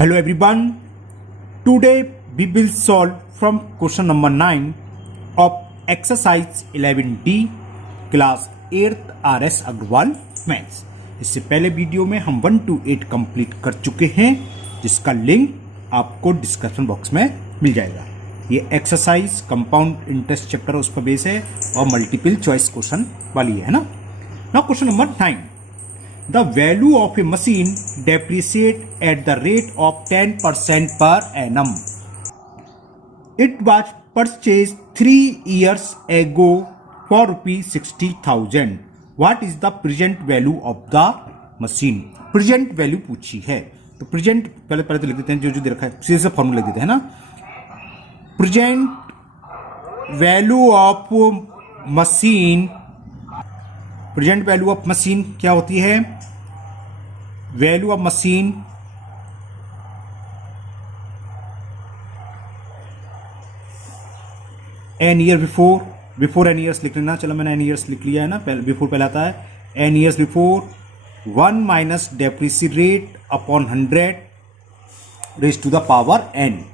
Hello everyone. Today we will solve from question number 9 of exercise 11D class 8th RS Agarwal maths. इससे पहले video में हम 1 to 8 complete कर चुके हैं, जिसका लिंक आपको डिस्क्रिप्शन बॉक्स में मिल जाएगा। ये एक्सरसाइज कंपाउंड इंटरेस्ट चैप्टर उस पर बेस है और मल्टीपल चॉइस क्वेश्चन वाली है ना। Now question number 9, the value of a machine depreciate at the rate of 10% per annum. It was purchased 3 years ago for rupees 60,000. What is the present value of the machine? Present value पूछी है तो present पहले तो लिख देते हैं, जो दे रखा है सीधे से फॉर्मूला लिख देते हैं ना। present value of machine, present value of machine क्या होती है? Value of machine n year before n years लिख लेना। चलो मैंने एन ईयर्स लिख लिया है ना, बिफोर पहले आता है n years before 1 minus depreciate rate upon 100 raise to the power n.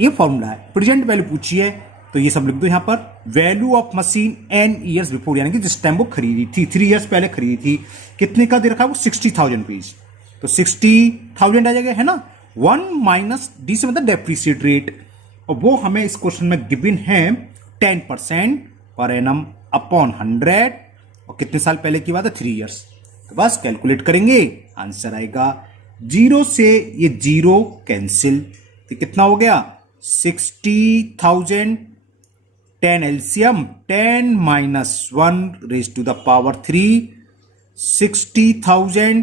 ये फॉर्मूला है। प्रेजेंट वैल्यू पूछी है तो ये सब लिख दो यहां पर। Value of machine n years before, यानी कि जिस टाइम वो खरीदी थी, 3 इयर्स पहले खरीदी थी। कितने का दे रखा है वो? 60,000 रुपीज। तो 60,000 आ जाएगा, है ना। 1 माइनस डी से मतलब डेप्रिसिएट रेट, और वो हमें इस क्वेश्चन में गिवन है 10% पर एनम अपॉन 100, और कितने साल पहले की बात है? 3 इयर्स। तो बस कैलकुलेट करेंगे, आंसर आएगा 0 से ये 0 कैंसिल, तो कितना हो गया? 60,000 10 LCM 10 minus 1 raise to the power 3, 60,000।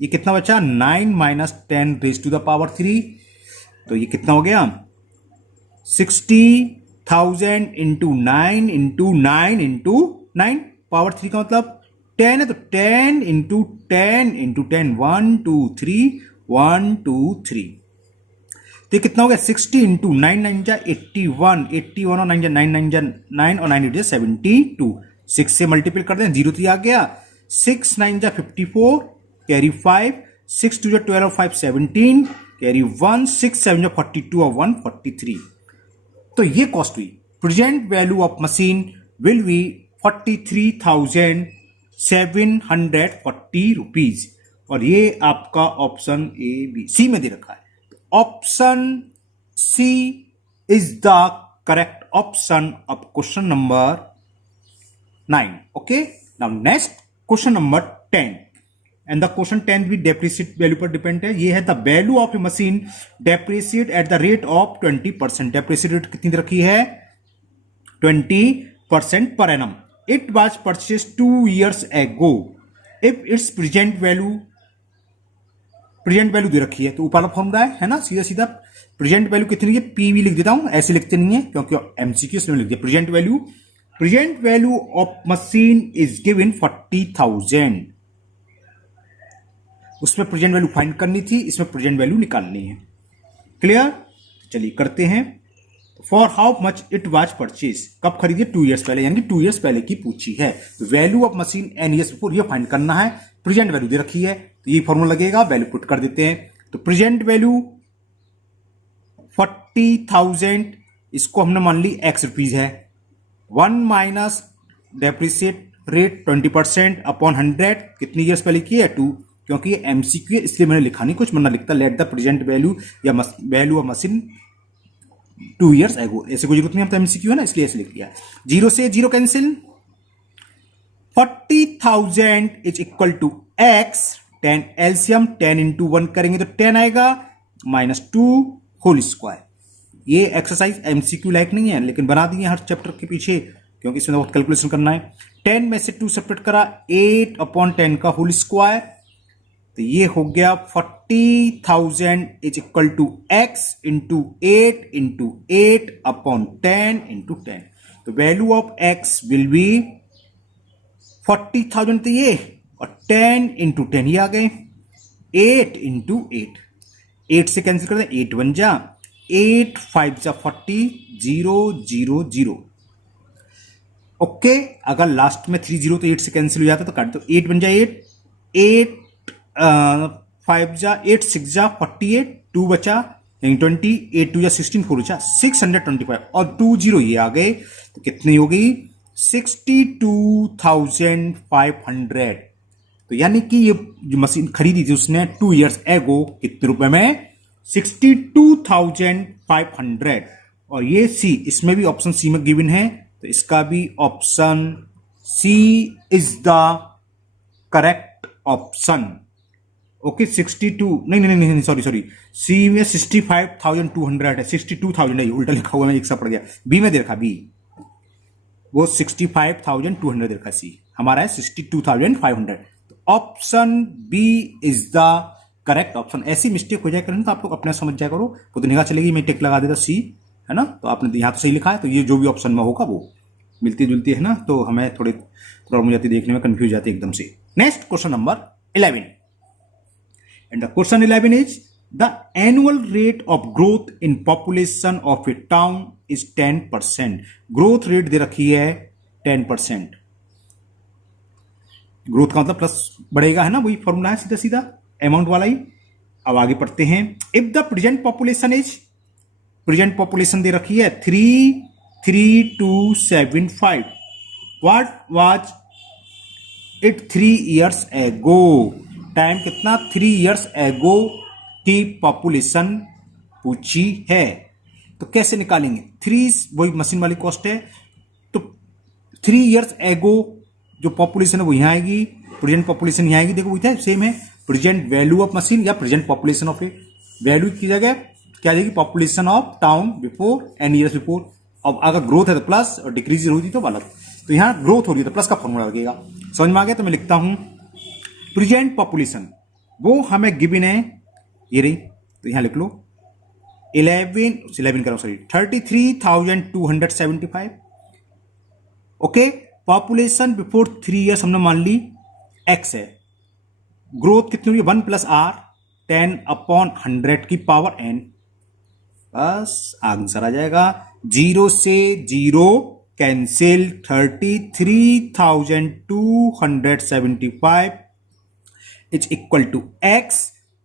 ये कितना बचा? 9 minus 10 raise to the power 3, तो ये कितना हो गया? 60,000 इंटू 9 इंटू 9 इंटू 9, पावर 3 का मतलब 10 है, तो 10 इंटू 10 इंटू 10, 1 2 3 1 2 3। तो कितना हो गया? 60 इंटू 9 9 जा 81, 81 और 9 जा 9 9 जा 9 और 9 8 जा 72। 6 से मल्टीपल कर दें, 0 3 आ गया। 6 9 जा 54, कैरी 5, 6 2 जा 12 और 5 17, कैरी 1, 6 7 जा 42 और 1 43। तो ये कॉस्ट हुई। Present value of machine will be 43,740 rupees, और ये आपका ऑप्शन ए बी सी में दे रखा है। Option C is the correct option of question number 9। Okay, now next question number 10, and the question 10 भी डेप्रिसिएट वैल्यू पर डिपेंड है। ये है the value of a machine depreciate at the rate of 20%। Depreciate rate कितनी रखी है? 20% per annum. It was purchase 2 years ago if it's present value दे रखी है, तो ऊपर फॉर्मूला है ना, सीधा सीधा प्रेजेंट वैल्यू कितनी है? पीवी लिख देता हूं, ऐसे लिखते नहीं है क्योंकि एमसीक्यू इसमें लिख दिया। Present value of machine is given 40,000। उसमें प्रेजेंट वैल्यू फाइंड करनी थी, इसमें प्रेजेंट वैल्यू निकालनी है। क्लियर? चलिए करते हैं। For how much it was purchase, कब खरीदी? 2 इयर्स पहले, यानी कि 2 इयर्स पहले की पूछी है। Value of machine n years before, ये फाइंड करना है। प्रेजेंट वैल्यू दे रखी है तो ये फॉर्मूला लगेगा, वैल्यू पुट कर देते हैं। तो प्रेजेंट वैल्यू 40,000, इसको हमने मान ली x रुपीज है। 1 माइनस डेप्रिसिएट रेट 20% अपॉन 100, कितनी ईयर्स पहले की है? 2, क्योंकि ये एमसीक्यू है इसलिए मैंने लिखा नहीं, कुछ मना लिखता लेट द प्रेजेंट वैल्यू या value of machine 2 years ago, ऐसे कोई जरूरत नहीं, हम तो एमसीक्यू है ना इसलिए ऐसे लिख दिया। 0 से 0 cancel, 40,000 is equal to x, 10 LCM 10 into 1 करेंगे तो 10 आएगा, माइनस 2 होल स्क्वायर। ये एक्सरसाइज एमसीक्यू लाइक नहीं है, लेकिन बना दिए हर चैप्टर के पीछे क्योंकि इसमें बहुत कैलकुलेशन करना है। 10 में से 2 सेपरेट करा, 8 अपॉन 10 का होल स्क्वायर, तो ये हो गया 40,000 is equal to x into 8 upon 10 into 10। तो value of x will be 40,000, तो ये, और 10 इंटू 10 ये आ गए, 8 इंटू 8 से कैंसिल कर दें, 8 1 जा 8 5 जा 40, 0 0 0। ओके, अगर लास्ट में 3 0 तो 8 से कैंसिल हो जाता तो काट दो। 8 1 जा 8 5 जा 8 6 जा 48 2 बचा, यानी 20, 8 2 या 16, 4 बचा 625 और 20 ये आ गए तो कितनी होगी 62,500। तो यानी कि ये जो मशीन खरीदी थी उसने 2 years एगो कितने रुपए में 62,500। और ये सी, इसमें भी ऑप्शन सी में गिवन है तो इसका भी option C is the correct option. Okay 62 नहीं नहीं नहीं सॉरी सी में 65,200 है, 62,000 है, उल्टा लिखा हुआ है, एक सा पड़ गया। बी में दे रखा, बी वो 65,200 दे रखा, सी हमारा है 62,500। तो option b is the correct option. ऐसी मिस्टेक हो जाए करें तो आप लोग अपने समझ जाया करो, वो तो निगाह चलेगी मैं टिक लगा देता सी, है ना। तो आपने यहां तो सही लिखा है, तो ये जो भी ऑप्शन में होगा वो मिलती जुलती है ना, तो हमें थोड़ी प्रॉब्लम हो जाती है, देखने में कंफ्यूज जाती है एकदम से। Next question number 11 and the question 11 is the annual rate of growth in population of a town is 10%। Growth rate दे रखी है 10%। ग्रोथ का मतलब प्लस बढ़ेगा, है ना, वही फॉर्मूला है सीधा सीधा अमाउंट वाला ही। अब आगे पढ़ते हैं। If the present population is, present population दे रखी है 33275, what was it 3 years ago. Time कितना 3 years एगो की पॉपुलेशन पूछी है, तो कैसे निकालेंगे। 3 वही मशीन वाली कॉस्ट है, तो 3 years एगो जो पॉपुलेशन है वो यहां आएगी, प्रेजेंट पॉपुलेशन यहां आएगी। देखो वही सेम है, प्रेजेंट वैल्यू ऑफ मशीन या present population of A, value की जगह क्या जाएगी population of town before and years before. अब अगर ग्रोथ है तो प्लस और डिक्रीज होती तो अलग, तो यहां ग्रोथ हो रही है तो प्लस का फॉर्मूला लगेगा। समझ में आ गया। तो मैं लिखता हूं प्रेजेंट पॉपुलेशन, वो हमें गिवन है ये रही, तो यहां लिख लो 33,275। ओके, पॉपुलेशन बिफोर 3 years हमने मान ली एक्स है, ग्रोथ कितनी हुई 1 + r 10/100 की पावर n, बस आंसर आ जाएगा। 0 से 0 cancel, 33,275 is equal to x,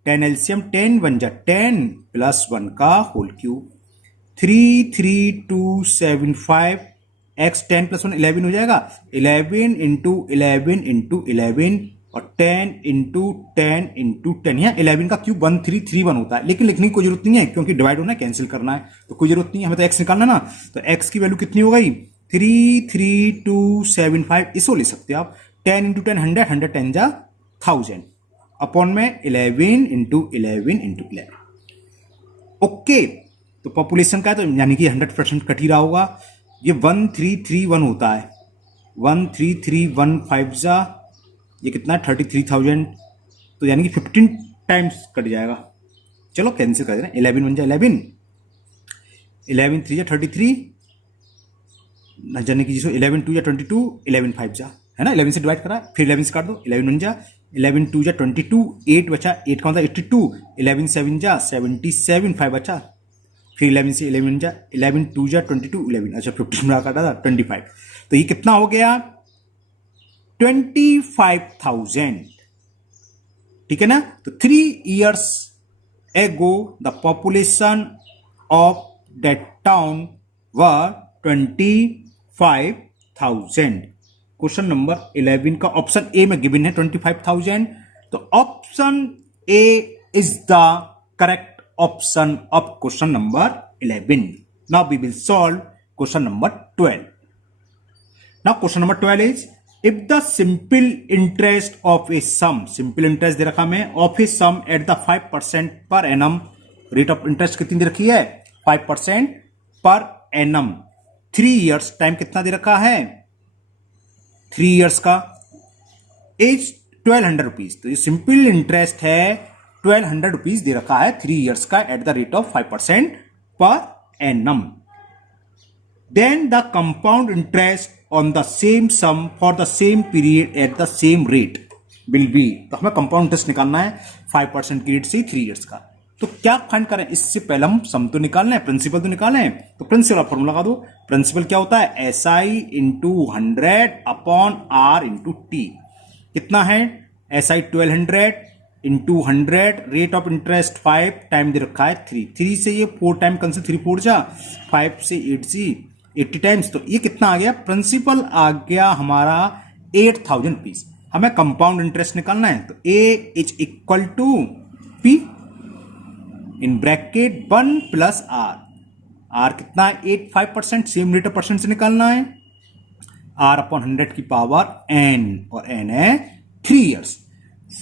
10 LCM 10 बन जा 10 + 1 का होल क्यूब, 33275 x 10 + 1 11 हो जाएगा, 11 × 11 × 11 और 10 × 10 × 10। यहाँ 11 का क्यूब 1331 होता है, लेकिन लिखने की कोई जरूरत नहीं है क्योंकि डिवाइड होना है, कैंसिल करना है, तो कोई जरूरत नहीं है, हमें तो x निकालना ना। तो x की वैल्यू कितनी हो गई 33275, इसको ले सकते हो आप 10 × 10 100, 100 10 जा 1000 अपॉन में 11 × 11 × 11। ओके, तो पॉपुलेशन का है तो यानी कि 100% कट ही रहा होगा। ये 1331 होता है, 13315 जा ये कितना है 33,000, तो यानी कि 15 टाइम्स कट जाएगा। चलो कैंसिल कर देना, 11 बन जाए 11, 11 3 जा 33 न जाने की, जिसको 11 2 जा 22, 11 5 जा, है ना, 11 से डिवाइड करा, फिर 11 से काट दो, 11 बन जा, 11 2 जा 22, 8 बचा, 8 का मतलब 82, 11 7 जा 77, 5 बचा, फिर 11 से 11 जा, 11 2 जा 22, 11 अच्छा 15 में काटा था 25, तो ये कितना हो गया 25,000। ठीक है ना। तो 3 years ago the population of that town were 25,000। Question number 11 का ऑप्शन ए में गिवन है 25,000, तो option a is the correct option of question number 11। Now we will solve question number 12। Now question number 12 is if the simple interest of a sum, simple interest दे रखा मैं, of a sum at the 5% per annum, rate of interest कितनी दे रखी है 5% per annum, 3 years, time कितना दे रखा है 3 years का, एज 1200 रुपीज, तो ये सिंपल इंटरेस्ट है 1200 रुपीज दे रखा है 3 years का eight the rate of 5% per annum। Then the compound interest on the same sum for the same period at the same rate will be, तो हमें compound interest निकालना है 5% की रेट से 3 years का। तो क्या फाइंड करें, इससे पहले हम सम तो निकालना है, प्रिंसिपल तो निकालना है, तो प्रिंसिपल फॉर्मूला लगा दो। प्रिंसिपल क्या होता है SI × 100 अपॉन R × T। कितना है SI 1200, into 100, rate of interest 5 time दे रखा है 3, 3 से ये 4 टाइम कैंसिल, 3 4 जा 5 से 8 जी 80 टाइम्स, तो ये कितना आ गया, प्रिंसिपल आ गया हमारा 8000 रुपीज। हमें कंपाउंड इंटरेस्ट निकालना है, तो A is equal to P in bracket 1 plus are, R कितना है 85%, सेम रेट ऑफ परसेंट से निकालना है, आर अपॉन 100 की पावर एन, और एन है 3 ईयर्स,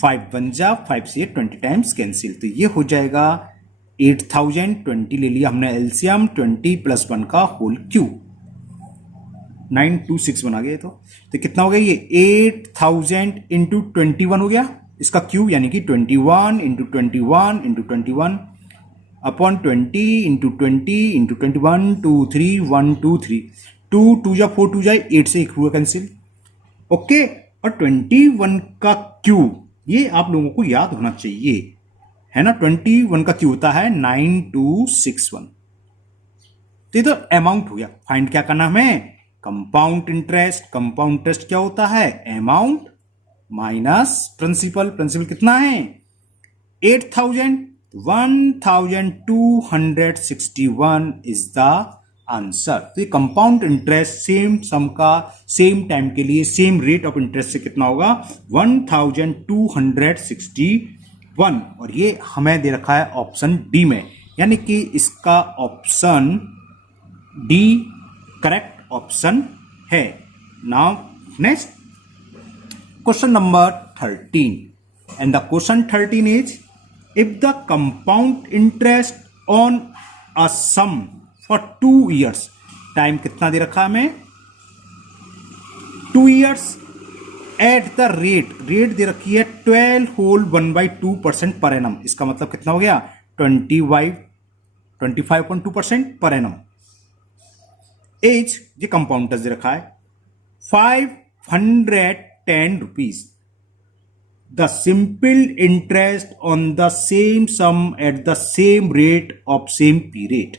5 बन जा 5 से 20 टाइम्स कैंसिल, तो ये हो जाएगा 8000, 20 ले लिया हमने एलसीएम, 20 प्लस 1 का होल क्यूब, 926 बना गया। तो कितना हो गया ये 8000 इंटू 21 हो गया इसका क्यूब, यानी कि 21 into 21 into 21 upon 20 into 20 into 21, 2 3 1 2 3, 2 2 जा 4 2 जाए 8 से 1 हुआ कैंसिल, ओके। और 21 का क्यूब ये आप लोगों को याद होना चाहिए, है ना, 21 का क्यूब होता है 9261। तो ये तो अमाउंट हो गया। फाइंड क्या करना हमें, कंपाउंड इंटरेस्ट। कंपाउंड इंटरेस्ट क्या होता है, अमाउंट माइनस प्रिंसिपल। प्रिंसिपल कितना है 8000, 1261 इज द आंसर। तो ये कंपाउंड इंटरेस्ट सेम सम का सेम टाइम के लिए सेम रेट ऑफ इंटरेस्ट से कितना होगा 1261, और ये हमें दे रखा है ऑप्शन डी में, यानी कि इसका ऑप्शन डी करेक्ट ऑप्शन है। Now next question number 13, and the question 13 is if the compound interest on a sum for 2 years, time कितना दे रखा है हमें 2 years, एट द रेट दे रखी है 12 होल 1/2% पर एनम, इसका मतलब कितना हो गया 25.2% पर एनम। एज ये कंपाउंड इंटरेस्ट दे रखा है 510 rupees, the simple interest on the same sum at the same rate of same period.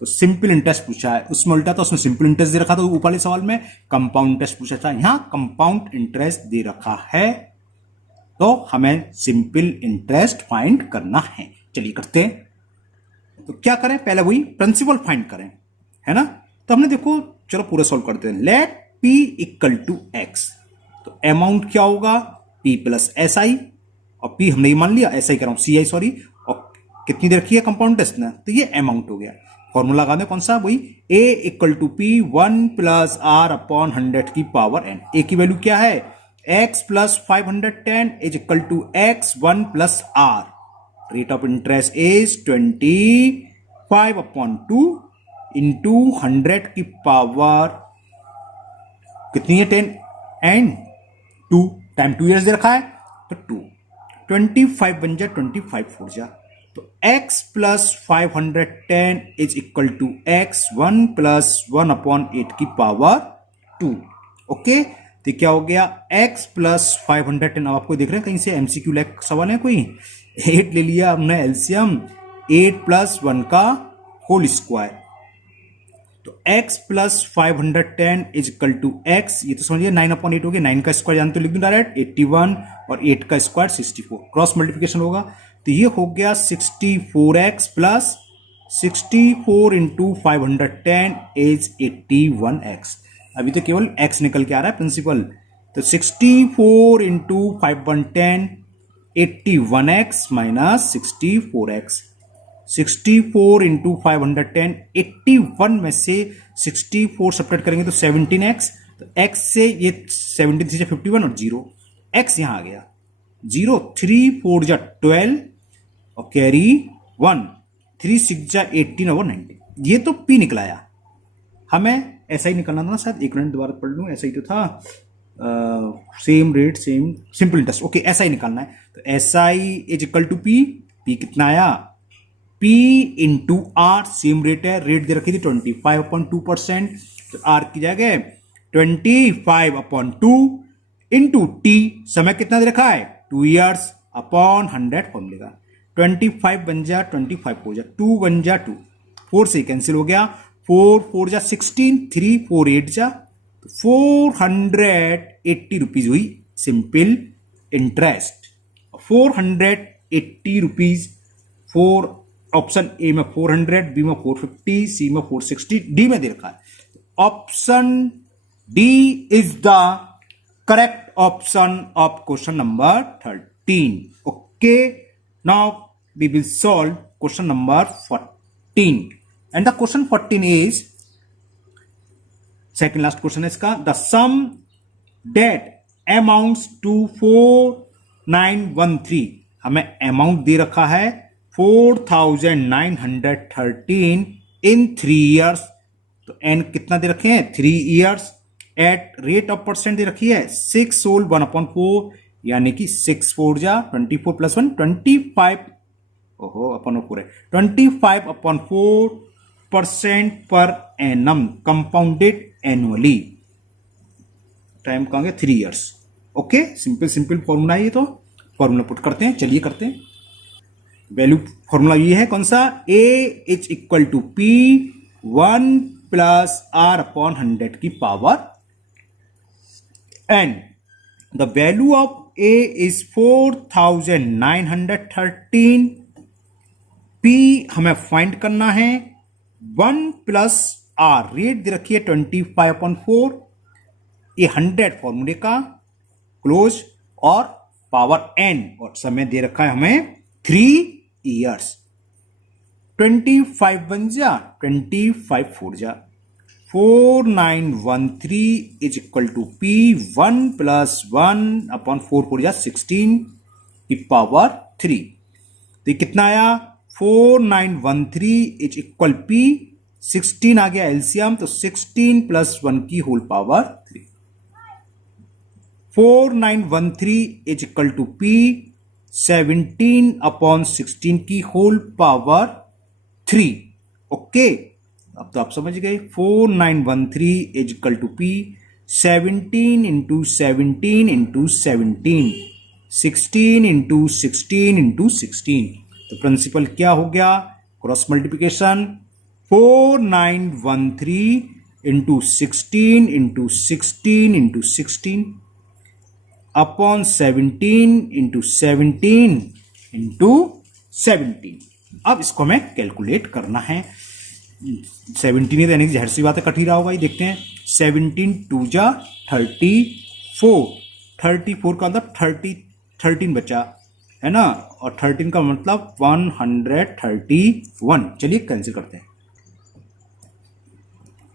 तो सिंपल इंटरेस्ट पूछा है, उसमें उल्टा था, उसमें सिंपल इंटरेस्ट दे रखा था, ऊपर वाले सवाल में कंपाउंड इंटरेस्ट पूछा था, यहां कंपाउंड इंटरेस्ट दे रखा है, तो हमें सिंपल इंटरेस्ट फाइंड करना है। चलिए करते हैं। तो क्या करें, पहले वही प्रिंसिपल फाइंड करें, है ना। तो हमने देखो, चलो पूरा सॉल्व करते हैं। Let P equal to X, तो अमाउंट क्या होगा P प्लस SI, और P हमने ये मान लिया, SI कर रहा हूं CI सॉरी, और कितनी दे रखी है कंपाउंड इंटरेस्ट ने, तो ये अमाउंट हो गया। फॉर्मूला लगा दें कौन सा, वही A equal to P 1 plus R upon 100 की पावर n। A की वैल्यू क्या है X plus 510 is equal to X 1 plus R। Rate of interest is 25 upon 2 into 100 की पावर कितनी है 10 एंड 2, टाइम 2 years दे रखा है, तो 2 25 बन जा 25 4 जा, तो x plus 510 is equal to x 1 plus 1 upon 8 की पावर 2, ओके। तो क्या हो गया x प्लस 510, अब आपको देख रहे हैं कहीं से एमसीक्यू लाइक सवाल है कोई, 8 ले लिया हमने एलसीएम, 8 प्लस 1 का होल स्क्वायर, तो x plus 510 is equal to x, ये तो समझिए 9 अपॉन 8 हो गया, 9 का स्क्वायर जानते हो लिख दूं डायरेक्ट 81, और 8 का स्क्वायर 64, क्रॉस मल्टीप्लिकेशन होगा, तो ये हो गया 64x plus 64 into 510 is 81x। अभी तो केवल x निकल के आ रहा है प्रिंसिपल, तो 64 into 510 81x minus 64x, 64 into 510 81 में से 64 सब्ट्रैक्ट करेंगे तो 17x, तो x से ये 17 से 51 और 0, x यहां आ गया 0, 3 4 जा 12 और कैरी 1, 3 6 जा 18 और 19, ये तो P निकलाया। हमें ऐसा ही निकलना था ना, शायद एक मिनट दोबारा पढ़ लूं, ऐसा ही तो था, same rate same simple interest, okay ऐसा ही निकालना है। तो SI is equal to P, P कितना आया P into R, same rate है, रेट दे रखी थी 25/2%, तो R की जगह 25/2 इंटू T, समय कितना दे रखा है 2 years अपॉन 100 फॉर्मूले का, 25 बन जा 25 हो जा, 2 बन जा 2, 4 से कैंसिल हो गया, 4 4 जा 16, 3 4 8 जा, तो 480 रुपीज हुई simple interest. ₹480 four, option a में 400, बी में 450, सी में 460, डी में दे रखा है। Option d is the correct option of question number 13. Okay, now we will solve question number 14 and the question 14 is second last question है इसका। The sum that amounts to 4913, हमें अमाउंट दे रखा है 4913 इन 3 years। तो एन कितना दे रखे हैं 3 years। At rate of percent दे रखी है 6 होल 1/4, यानी कि 6 4 जा 24 प्लस 1 25, ओहो अपन 4 है 25/4% per annum compounded annually. Time कहोगे 3 years। ओके, सिंपल फॉर्मूला है ये। तो फॉर्मूला पुट करते हैं, चलिए करते हैं। वैल्यू फॉर्मूला ये है कौन सा, A is equal to P 1 plus are upon 100 की power n. The value of A is 4913, P हमें फाइंड करना है 1 प्लस आर, रेट दे रखी है 25/4, ये 100 फॉर्मूले का क्लोज और पावर एन, और समय दे रखा है हमें 3 years। 25 बन जा 25 4 जा 4913 is equal to P 1 plus 1/4 4 जा 16 की पावर 3। तो कितना आया 4913 इज इक्वल पी 16 आ गया एलसीएम, तो 16 प्लस 1 की whole power 3। 4913 is equal to p 17/16 की होल पावर 3। ओके, अब तो आप समझ गए। 4913 is equal to p 17 into 17 into 17, 16 into 16 into 16। तो प्रिंसिपल क्या हो गया, cross multiplication 4913 into 16 into 16 into 16 upon 17 into 17 into 17। अब इसको हमें कैलकुलेट करना है। 17 यानी कि जहर सी बात है, कट ही रहा होगा, ये देखते हैं। 17 2 जा 34, 34 का मतलब 13 बचा है ना, और 13 का मतलब 131। चलिए कैंसिल करते हैं।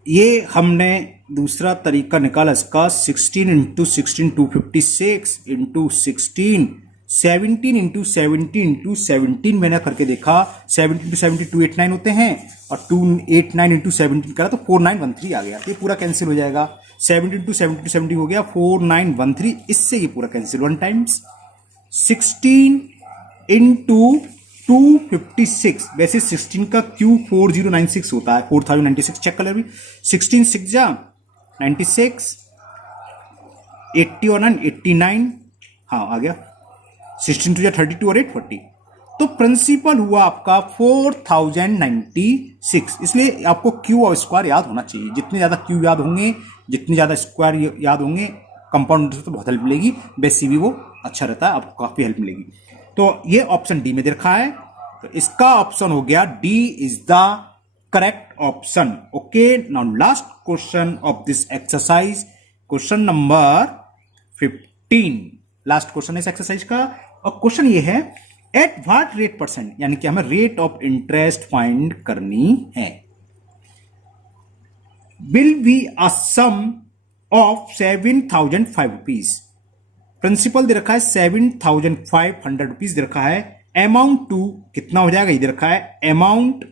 ये हमने दूसरा तरीका निकाला इसका, 16 इंटू 16 256 इंटू 16, 17 इंटू 17 इंटू 17 मैंने करके देखा। 17 इंटू 17 289 होते हैं, और 289 इंटू 17 करा तो 4913 आ गया। ये पूरा कैंसिल हो जाएगा। 17 इंटू 17 70 हो गया 4913, इससे ये पूरा कैंसिल 1 टाइम्स। 16 इंटू 256, वैसे 16 का क्यू 4096 होता है, 4096 चेक कर ले अभी। 16 6 जा 96, 80 और 89, हाँ आ गया। 16 2 जा 32 और 8 40। तो प्रिंसिपल हुआ आपका 4096। इसलिए आपको क्यू और स्क्वायर याद होना चाहिए। जितने ज्यादा क्यू याद होंगे, जितने ज्यादा स्क्वायर याद होंगे, कंपाउंड तो बहुत हेल्प मिलेगी, बेसिक भी वो अच्छा रहता है, आपको काफी हेल्प मिलेगी। तो ये ऑप्शन डी में दे रखा है, तो इसका ऑप्शन हो गया D is the correct option. Okay, now last question of this exercise, question number 15, last question इस एक्सरसाइज का। और क्वेश्चन ये है, एट व्हाट रेट परसेंट, यानी कि हमें रेट ऑफ इंटरेस्ट फाइंड करनी है, will be a sum of 7,005 rupees. Principal दे रखा है 7,500 रुपीज दे रखा है। अमाउंट टू कितना हो जाएगा, इधर रखा है अमाउंट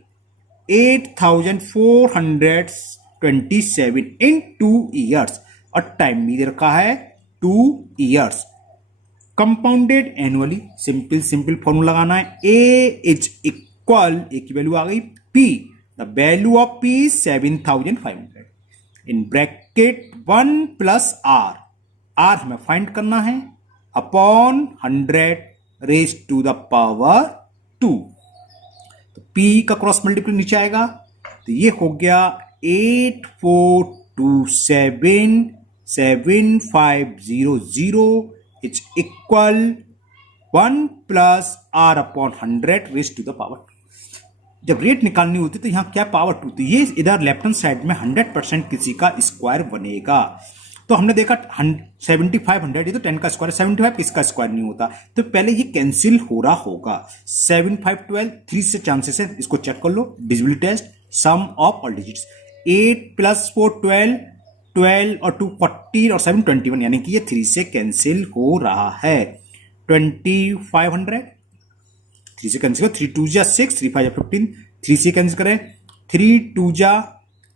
8,427 इन 2 years, और टाइम भी दे रखा है 2 years। Compounded annually, simple formula लगाना है। ए इज इक्वल, ए की वैल्यू आ गई p, the value of p 7,500 in bracket 1 plus are, r हमें फाइंड करना है, upon 100 raise to the power 2। तो P का क्रॉस मल्टीप्लाई नीचे आएगा, तो ये हो गया 84277500 is equal 1 plus are upon 100 raise to the power. जब रेट निकालनी होती तो यहाँ क्या पावर 2 थी, ये इधर लेफ्ट हैंड साइड में 100% किसी का स्क्वायर बनेगा। तो हमने देखा 7500, ये तो 10 का स्क्वायर, 75 किसका स्क्वायर नहीं होता, तो पहले ये कैंसिल हो रहा होगा। 7 5 12, 3 से चांसेस है, इसको चेक कर लो, divisibility test, sum of all digits. 8 plus 4 12, 12 और 2 40 और 7 21, यानी कि ये 3 से कैंसिल हो रहा है। 2500 3 से कैंसिल करो, 3 2 जा 6, 3 5 जा 15, 3 से कैंसिल करें, 3 2 जा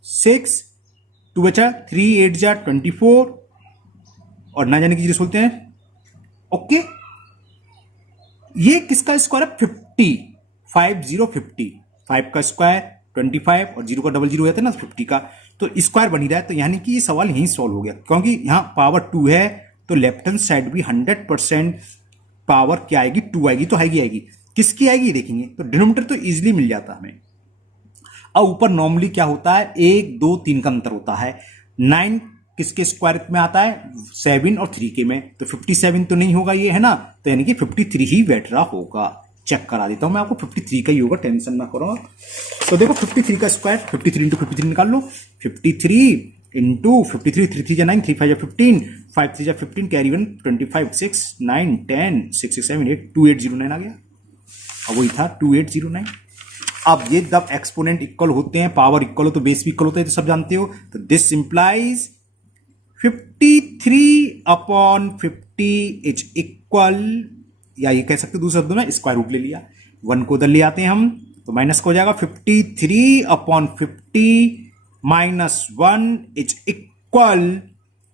6, 2 बचा, 3 8 जा 24 और ना जाने की चीज बोलते हैं। ओके, ये किसका स्क्वायर है? 50, 50 50, 5 का स्क्वायर 25 और 0 का डबल 0 हो जाता है ना 50 का, तो स्क्वायर बन ही रहा है। तो यानी कि ये सवाल यहीं सॉल्व हो गया, क्योंकि यहां पावर 2 है तो लेफ्ट हैंड साइड भी 100% पावर क्या आएगी? 2 आएगी। तो आएगी किसकी आएगी देखेंगे, तो डिनोमिनेटर तो इजीली मिल जाता हमें। अब ऊपर नॉर्मली क्या होता है, 1 2 3 का अंतर होता है। 9 किसके स्क्वायर में आता है? 7 और 3 के में, तो 57 तो नहीं होगा ये, है ना, तो यानी कि 53 ही बैठ रहा होगा। चेक करा देता हूं मैं आपको, 53 का ही होगा, टेंशन ना करो। तो देखो 53 का स्क्वायर 53 इंटू 53 निकाल लो, 53 इंटू 53, 3 3 जा 9, 3 5 जा 15, 5 3 जा 15, कैरी 1 25, 6 9 10 6 6 7 8 2809 आ गया। अब वही था 2809। अब ये जब एक्सपोनेंट इक्वल होते हैं, पावर इक्वल हो तो बेस भी इक्वल होता है, तो सब जानते हो। तो this implies 53 upon 50 is equal, या ये कह सकते दूसरे शब्दों में स्क्वायर रूट ले लिया, 1 को उधर ले आते हैं हम तो माइनस को हो जाएगा। 53 upon 50 minus 1 is equal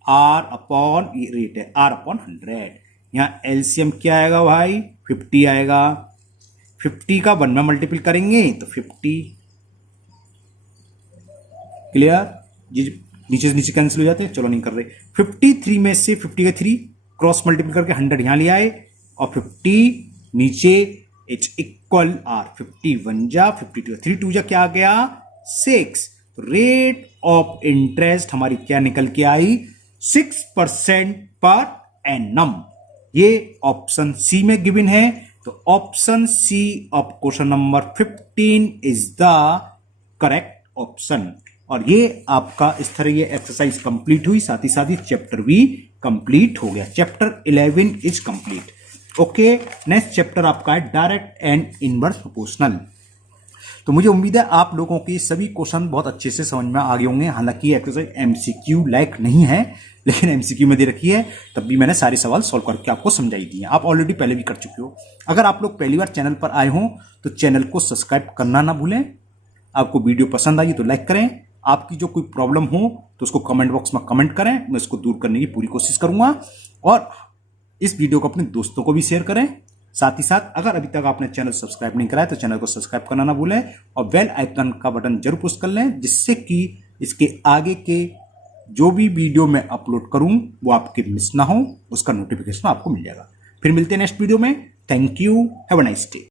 r upon, ये रेट है आर अपॉन 100। यहां एलसीएम क्या आएगा भाई? 50 आएगा। 50 का 1 में मल्टीपल करेंगे तो 50, क्लियर जी, नीचे से नीचे कैंसिल हो जाते हैं, चलो नहीं कर रहे। 53 में से 50 का 3 क्रॉस मल्टीपल करके 100 यहां ले आए और 50 नीचे इट्स इक्वल आर। 51 जा 52, 3 2 जा क्या आ गया? 6। तो रेट ऑफ इंटरेस्ट हमारी क्या निकल के आई? 6% पर एनम। ये ऑप्शन सी में गिवन है, तो option c of question number 15 is the correct option. और ये आपका इस तरह ये एक्सरसाइज कंप्लीट हुई, साथ ही चैप्टर भी कंप्लीट हो गया। Chapter 11 is complete. Okay, next chapter आपका है डायरेक्ट एंड इनवर्स प्रोपोर्शनल। तो मुझे उम्मीद है आप लोगों के सभी क्वेश्चन बहुत अच्छे से समझ में आ गए होंगे। हालांकि एक्सरसाइज एमसीक्यू लाइक नहीं है, लेकिन एमसीक्यू में दे रखी है, तब भी मैंने सारे सवाल सॉल्व करके आपको समझाई दिए। आप ऑलरेडी पहले भी कर चुके हो। अगर आप लोग पहली बार चैनल पर आए हो तो चैनल को सब्सक्राइब करना ना भूलें। आपको वीडियो पसंद आई तो लाइक करें। आपकी जो कोई प्रॉब्लम हो तो उसको कमेंट बॉक्स में कमेंट करें, मैं उसको दूर करने की पूरी कोशिश करूंगा। और इस वीडियो को अपने दोस्तों को भी शेयर करें। साथ ही साथ अगर अभी तक आपने चैनल सब्सक्राइब नहीं कराया तो चैनल को सब्सक्राइब करना ना भूलें और बेल आइकन का बटन जरूर पुश कर लें, जिससे कि इसके आगे के जो भी वीडियो मैं अपलोड करूं वो आपके मिस ना हो, उसका नोटिफिकेशन आपको मिल जाएगा। फिर मिलते हैं नेक्स्ट वीडियो में। Thank you, have a nice day.